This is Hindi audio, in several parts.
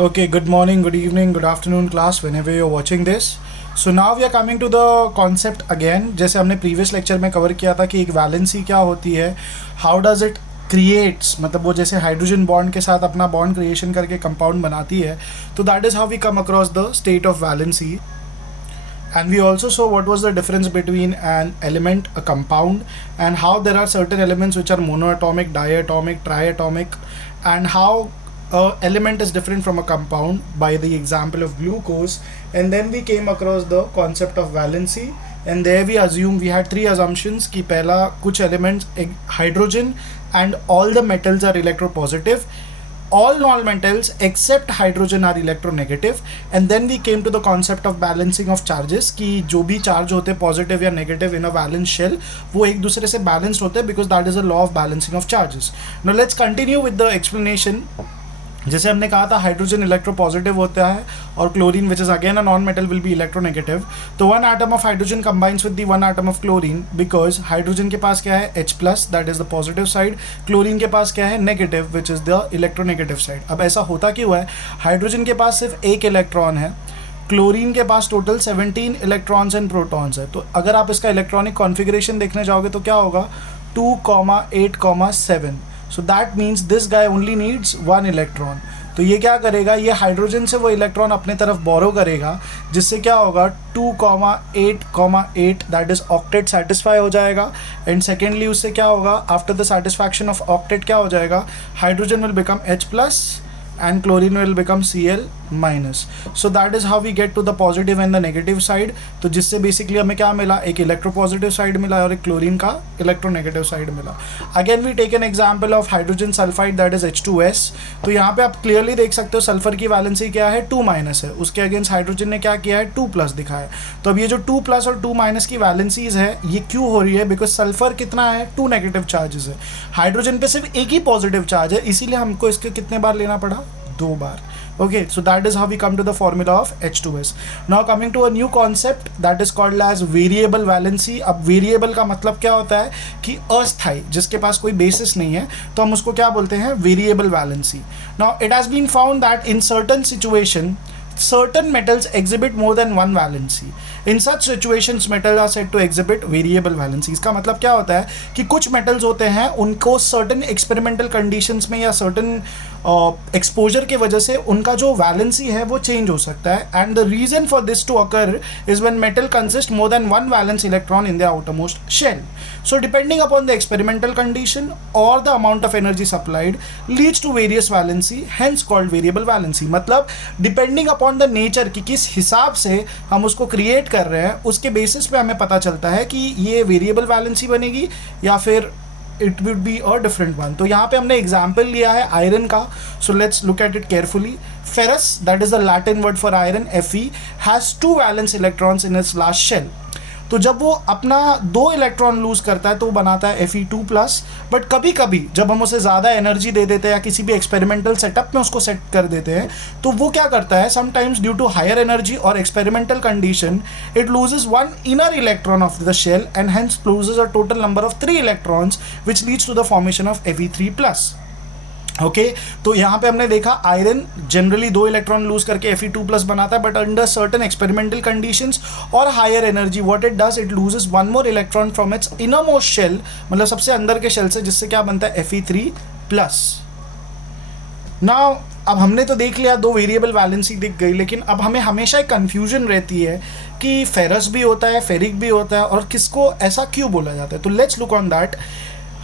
Okay, good morning, good evening, good afternoon class whenever you're watching this. So now we are coming to the concept again. जैसे हमने previous lecture में cover किया था कि एक वैलेंसी क्या होती है, how does it creates, मतलब वो जैसे हाइड्रोजन बॉन्ड के साथ अपना बॉन्ड क्रिएशन करके कंपाउंड बनाती है, तो that is how we come across the state of valency. And we also saw what was the difference between an element, a compound, and how there are certain elements which are monoatomic, diatomic, triatomic, and how element is different from a compound by the example of glucose. And then we came across the concept of valency, and there we had three assumptions कि पहला कुछ elements hydrogen and all the metals are electropositive, all non-metals except hydrogen are electronegative. And then we came to the concept of balancing of charges कि जो भी charge होते हैं positive या negative in a valence shell वो एक दूसरे से balanced होते हैं, because that is a law of balancing of charges. Now let's continue with the explanation. जैसे हमने कहा था हाइड्रोजन इलेक्ट्रोपॉजिटिव होता है और chlorine which is again a non metal will be electronegative. तो one atom of hydrogen combines with the one atom of chlorine, because hydrogen के पास क्या है H plus, that is the positive side. Chlorine के पास क्या है negative, which is the electronegative side. अब ऐसा होता क्यों है, हाइड्रोजन के पास सिर्फ एक इलेक्ट्रॉन है, क्लोरीन के पास टोटल 17 इलेक्ट्रॉन्स एंड प्रोटॉन्स है. तो अगर आप इसका इलेक्ट्रॉनिक कॉन्फिगरेशन देखने जाओगे तो क्या होगा 2,8,7. So that means this guy only needs one electron. तो ये क्या करेगा, ये हाइड्रोजन से वो इलेक्ट्रॉन अपने तरफ बोरो करेगा, जिससे क्या होगा 2,8,8 दैट इज ऑक्टेट सेटिस्फाई हो जाएगा. एंड सेकेंडली उससे क्या होगा, after the satisfaction of octet क्या हो जाएगा, hydrogen will become H plus and chlorine will become Cl minus. So that is how we get to the positive and the negative side. तो जिससे basically हमें क्या मिला, एक electropositive side मिला और एक क्लोरीन का electronegative side मिला. Again we take an example of hydrogen sulfide that is H2S. तो यहाँ पे आप clearly देख सकते हो सल्फर की वैलेंसी क्या है 2 माइनस है, उसके अगेंस्ट हाइड्रोजन ने क्या किया है 2 प्लस दिखा है. तो अब ये जो 2 प्लस और 2 माइनस की वैलेंसीज है ये क्यों हो रही है, बिकॉज सल्फर कितना है 2 नेगेटिव चार्जेस है, हाइड्रोजन पे सिर्फ एक ही पॉजिटिव चार्ज है, इसीलिए हमको इसके कितने बार लेना पड़ा, 2 बार. Okay, so that is how we come to the formula of H2S. Now coming to a new concept that is called as variable valency. अब variable का मतलब क्या होता है कि अस्थायी, जिसके पास कोई basis नहीं है, तो हम उसको क्या बोलते हैं, variable valency. Now it has been found that in certain situation certain metals exhibit more than one valency. In such situations metals are said to exhibit variable valency. इसका मतलब क्या होता है कि कुछ metals होते हैं उनको certain experimental conditions में या certain exposure के वजह से उनका जो valency है वो change हो सकता है. And the reason for this to occur is when metal consists more than one valence electron in the outermost shell. So depending upon the experimental condition or the amount of energy supplied leads to various valency, hence called variable valency. मतलब depending upon द नेचर कि किस हिसाब से हम उसको क्रिएट कर रहे हैं, उसके बेसिस पे हमें पता चलता है कि ये वेरिएबल वैलेंसी बनेगी या फिर it would be a different one. तो यहाँ पे हमने एग्जाम्पल लिया है आयरन का. So let's look at it carefully. Ferrous that is the Latin word for iron, Fe has 2 valence electrons in its last shell. तो जब वो अपना 2 इलेक्ट्रॉन लूज करता है तो वो बनाता है Fe2 प्लस. बट कभी कभी जब हम उसे ज़्यादा एनर्जी दे देते हैं या किसी भी एक्सपेरिमेंटल सेटअप में उसको सेट कर देते हैं तो वो क्या करता है, sometimes due to higher energy और experimental condition it loses one inner electron of the shell and hence loses a total number of 3 electrons which leads to the formation of Fe3 plus. Okay तो यहाँ पे हमने देखा आयरन जनरली 2 इलेक्ट्रॉन लूज करके Fe2 प्लस बनाता है, but under certain experimental conditions और higher energy what it does, it loses one more electron from its inner most shell, मतलब सबसे अंदर के शेल से, जिससे क्या बनता है Fe3 प्लस. नाउ अब हमने तो देख लिया 2 वेरिएबल वैलेंसी दिख गई, लेकिन अब हमें हमेशा एक कन्फ्यूजन रहती है कि फेरस भी होता है फेरिक भी होता है और किसको ऐसा क्यों बोला जाता है. तो let's look on that.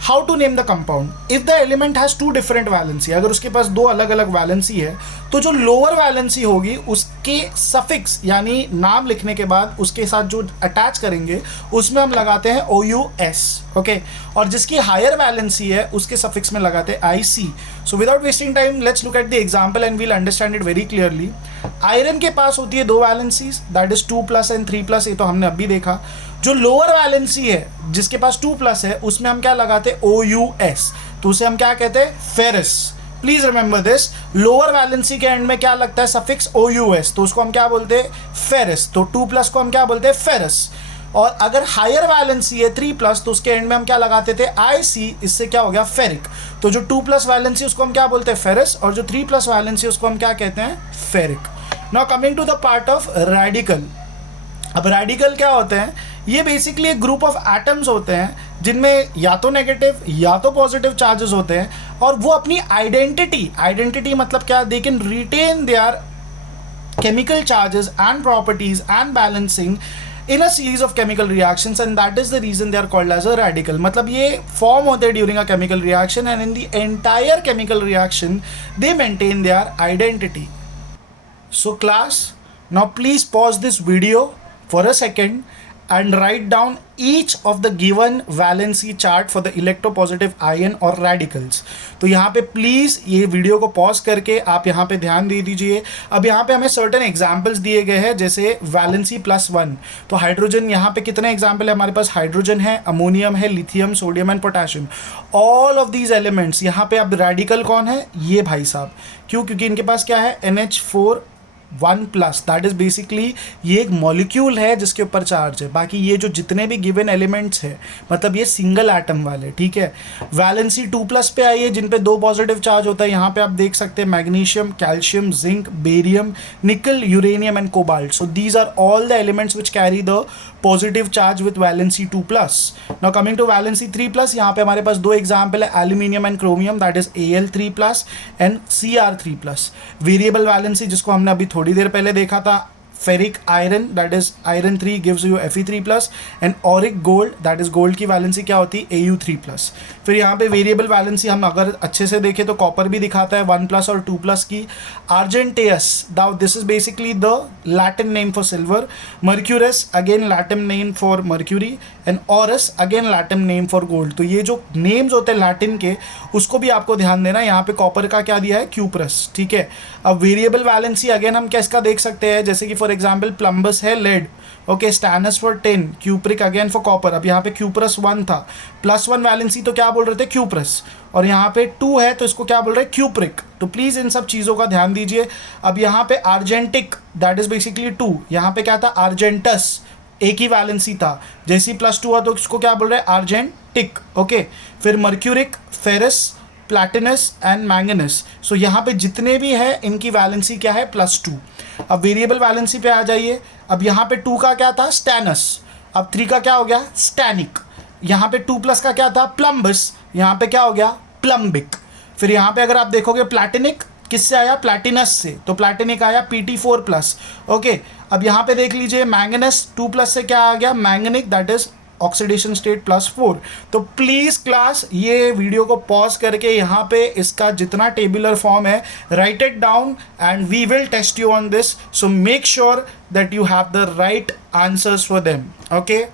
How to name the compound? If the element has 2 different valency, अगर उसके पास 2 अलग अलग वैलेंसी है तो जो लोअर वैलेंसी होगी उसके सफिक्स यानी नाम लिखने के बाद उसके साथ जो अटैच करेंगे उसमें हम लगाते हैं OUS. ओके और जिसकी हायर वैलेंसी है उसके सफिक्स में लगाते हैं IC. So without wasting time let's look at the example and we'll understand it very clearly. Iron के पास होती है 2 valencies that is 2 plus and 3 plus, ये तो हमने अभी देखा. जो लोअर वैलेंसी है जिसके पास 2 प्लस है उसमें हम क्या लगाते हैं OUS, तो उसे हम क्या कहते हैं ferrous. Please remember this, lower valency के एंड में क्या लगता है सफिक्स OUS, तो उसको हम क्या बोलते हैं फेरस. तो 2 प्लस को हम क्या बोलते हैं फेरस. और अगर हायर वैलेंसी है 3+ तो उसके एंड में हम क्या लगाते थे IC, इससे क्या हो गया फेरिक। तो जो 2+ वैलेंसी उसको हम क्या बोलते हैं फेरस, और जो 3+ वैलेंसी उसको हम क्या कहते हैं ferric. Now coming to the part of radical. अब रेडिकल क्या होते हैं, ये बेसिकली एक ग्रुप ऑफ एटम्स होते हैं जिनमें या तो नेगेटिव या तो पॉजिटिव चार्जेस होते हैं, और वो अपनी आइडेंटिटी मतलब क्या, they can retain their chemical charges and properties and balancing in a series of chemical reactions, and that is the reason they are called as a radical। मतलब ये form होते हैं during a chemical reaction, and in the entire chemical reaction they maintain their identity। So class, now please pause this video for a second and write down each of the given valency chart for the electropositive ion or radicals। तो यहाँ पे प्लीज़ ये वीडियो को पॉज करके आप यहाँ पे ध्यान दे दीजिए। अब यहाँ पे हमें सर्टेन एग्जाम्पल्स दिए गए हैं, जैसे वैलेंसी +1, तो हाइड्रोजन, यहाँ पे कितने एग्जाम्पल है हमारे पास, हाइड्रोजन है, अमोनियम है, lithium, sodium and potassium, all of these elements. यहाँ पे अब रेडिकल कौन है, ये भाई साहब, क्यों, क्योंकि इनके पास क्या है NH4 1+, दैट इज बेसिकली ये एक मॉलिक्यूल है जिसके ऊपर चार्ज है। बाकी ये जो जितने भी गिवन एलिमेंट्स है मतलब ये सिंगल एटम वाले, ठीक है। वैलेंसी 2+ पे आई है जिन पे 2 पॉजिटिव चार्ज होता है। यहाँ पे आप देख सकते हैं magnesium, calcium, zinc, barium, nickel, uranium and cobalt. So these are all the elements which carry the positive charge with valency 2+। Now coming to valency 3+, यहाँ पे हमारे पास 2 एग्जाम्पल है, aluminium and chromium, that is Al3+ and Cr3+। Variable valency जिसको हमने अभी थोड़ी देर पहले देखा था, ferric iron, that is iron 3 gives you Fe3+, and auric gold, that is gold की वैलेंसी क्या होती है Au3+। फिर यहाँ पे वेरिएबल वैलेंसी हम अगर अच्छे से देखें तो कॉपर भी दिखाता है 1+ और 2+ की। Argentous, this is basically the Latin name for silver. Mercurous again Latin name for mercury, and aurous again Latin name for gold. तो ये जो नेम्स होते हैं लैटिन के उसको भी आपको ध्यान देना। यहाँ पे कॉपर का क्या दिया है क्यूप्रस, ठीक है। अब वेरिएबल वैलेंसी अगेन हम क्या इसका देख सकते हैं, जैसे कि फॉर एग्जाम्पल प्लम्बस है lead, okay, stannous for tin, cupric again for copper. अब यहाँ पे क्यूप्रस 1 था, +1 वैलेंसी तो क्या बोल रहे थे क्यूप्रस, और यहाँ पे 2 है तो इसको क्या बोल रहे हैं क्यूप्रिक। तो प्लीज़ इन सब चीज़ों का ध्यान दीजिए। अब यहाँ पे आर्जेंटिक, दैट इज बेसिकली 2, यहाँ पे क्या था आर्जेंटस, एक ही वैलेंसी था, जैसे ही +2 हुआ तो इसको क्या बोल रहे हैं आर्जेंटिक, ओके। फिर मर्क्यूरिक, फेरस, प्लैटिनस एंड मैंगनीज। सो यहाँ पे जितने भी है इनकी वैलेंसी क्या है +2। अब वेरिएबल वैलेंसी पे आ जाइए। अब यहाँ पे 2 का क्या था स्टैनस, अब 3 का क्या हो गया स्टैनिक। यहाँ पे 2+ का क्या था प्लम्बस, यहाँ पे क्या हो गया प्लम्बिक। फिर यहाँ पे अगर आप देखोगे प्लैटिनिक किससे आया प्लैटिनस से, तो प्लैटिनिक आया Pt4+, ओके। अब यहाँ पे देख लीजिए मैंगनस 2+ से क्या आ गया manganic, that is oxidation state +4। तो प्लीज़ क्लास ये वीडियो को पॉज करके यहाँ पे इसका जितना टेबुलर फॉर्म है write it down and we will test you on this. So make sure that you have the right answers for them, okay.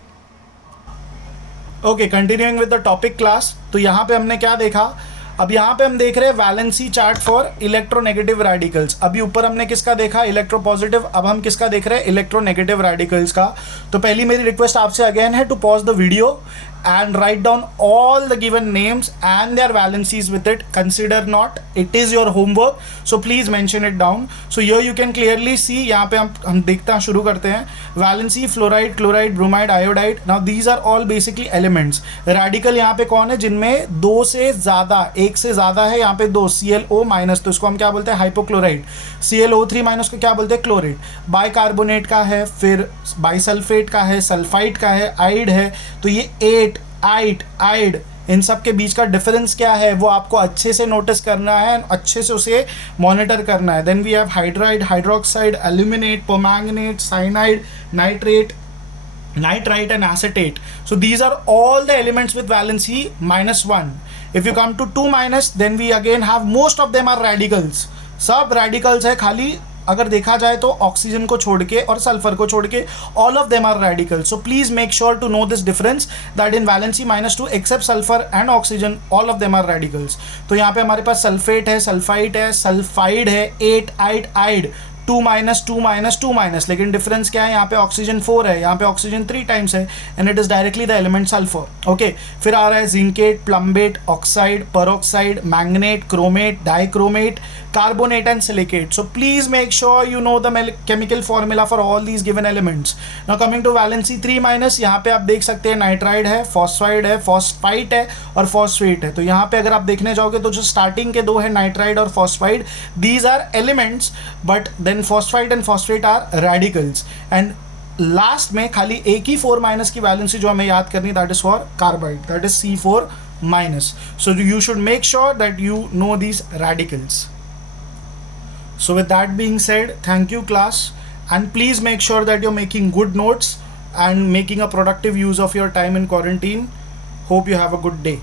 Okay, continuing with the topic class. तो यहाँ पे हमने क्या देखा, अब यहाँ पे हम देख रहे हैं valency chart for electronegative radicals. अभी ऊपर हमने किसका देखा इलेक्ट्रोपॉजिटिव, अब हम किसका देख रहे हैं इलेक्ट्रोनेगेटिव रेडिकल्स का। तो पहली मेरी रिक्वेस्ट आपसे अगेन है to pause the video and write down all the given names and their valencies with it. Consider not, it is your homework, so please mention it down. So here you can clearly see, यहाँ पे हम देखना शुरू करते हैं। Valency fluoride, chloride, bromide, iodide. Now these are all basically elements. Radical यहाँ पे कौन है जिनमें 2 से ज़्यादा, 1 से ज़्यादा है, यहाँ पे 2 ClO-, तो इसको हम क्या बोलते हैं हाइपोक्लोराइड। ClO3- को क्या बोलते हैं क्लोराइड। बाइकार्बोनेट का है, फिर बाइसल्फेट का है, सल्फाइड का है, आइड है। तो ये 8 आइड इन सब के बीच का डिफरेंस क्या है वो आपको अच्छे से नोटिस करना है, अच्छे से उसे मॉनिटर करना है। Then we have hydride, hydroxide, aluminate, permanganate, cyanide, nitrate, nitrite and acetate. So these are all the elements with valency -1. If you come to 2-, then we again have most of them are radicals. सब radicals है, खाली अगर देखा जाए तो ऑक्सीजन को छोड़ के और सल्फर को छोड़ के all of them are radical. So please make sure to know this difference that in valency -2 except sulphur and oxygen all of them are radicals. तो यहाँ पे हमारे पास सल्फेट है, सल्फाइट है, सल्फाइड है, 8 आइड 2-, लेकिन डिफरेंस क्या है, यहाँ पे ऑक्सीजन 4 है, यहाँ पे ऑक्सीजन 3 टाइम्स है, and it is directly the element sulphur, okay. फिर आ रहा है zincate, plumbate, oxide, peroxide, manganate, chromate, dichromate, carbonate and silicate. So please make sure you know the chemical formula for all these given elements. Now coming to valency 3 minus, यहाँ पे आप देख सकते हैं नाइट्राइड है, फॉस्फाइड है, फॉस्फाइट है और फॉस्फेट है. तो यहाँ पे अगर आप देखने जाओगे तो जो स्टार्टिंग के दो है नाइट्राइड और phosphide, these are elements, but then phosphide and phosphate are radicals. And last में खाली एक ही 4 माइनस की वैलेंसी जो हमें याद करनी, that is for carbide, that is C4 minus. So you should make sure that you know these radicals. So with that being said, thank you class, and please make sure that you're making good notes and making a productive use of your time in quarantine. Hope you have a good day.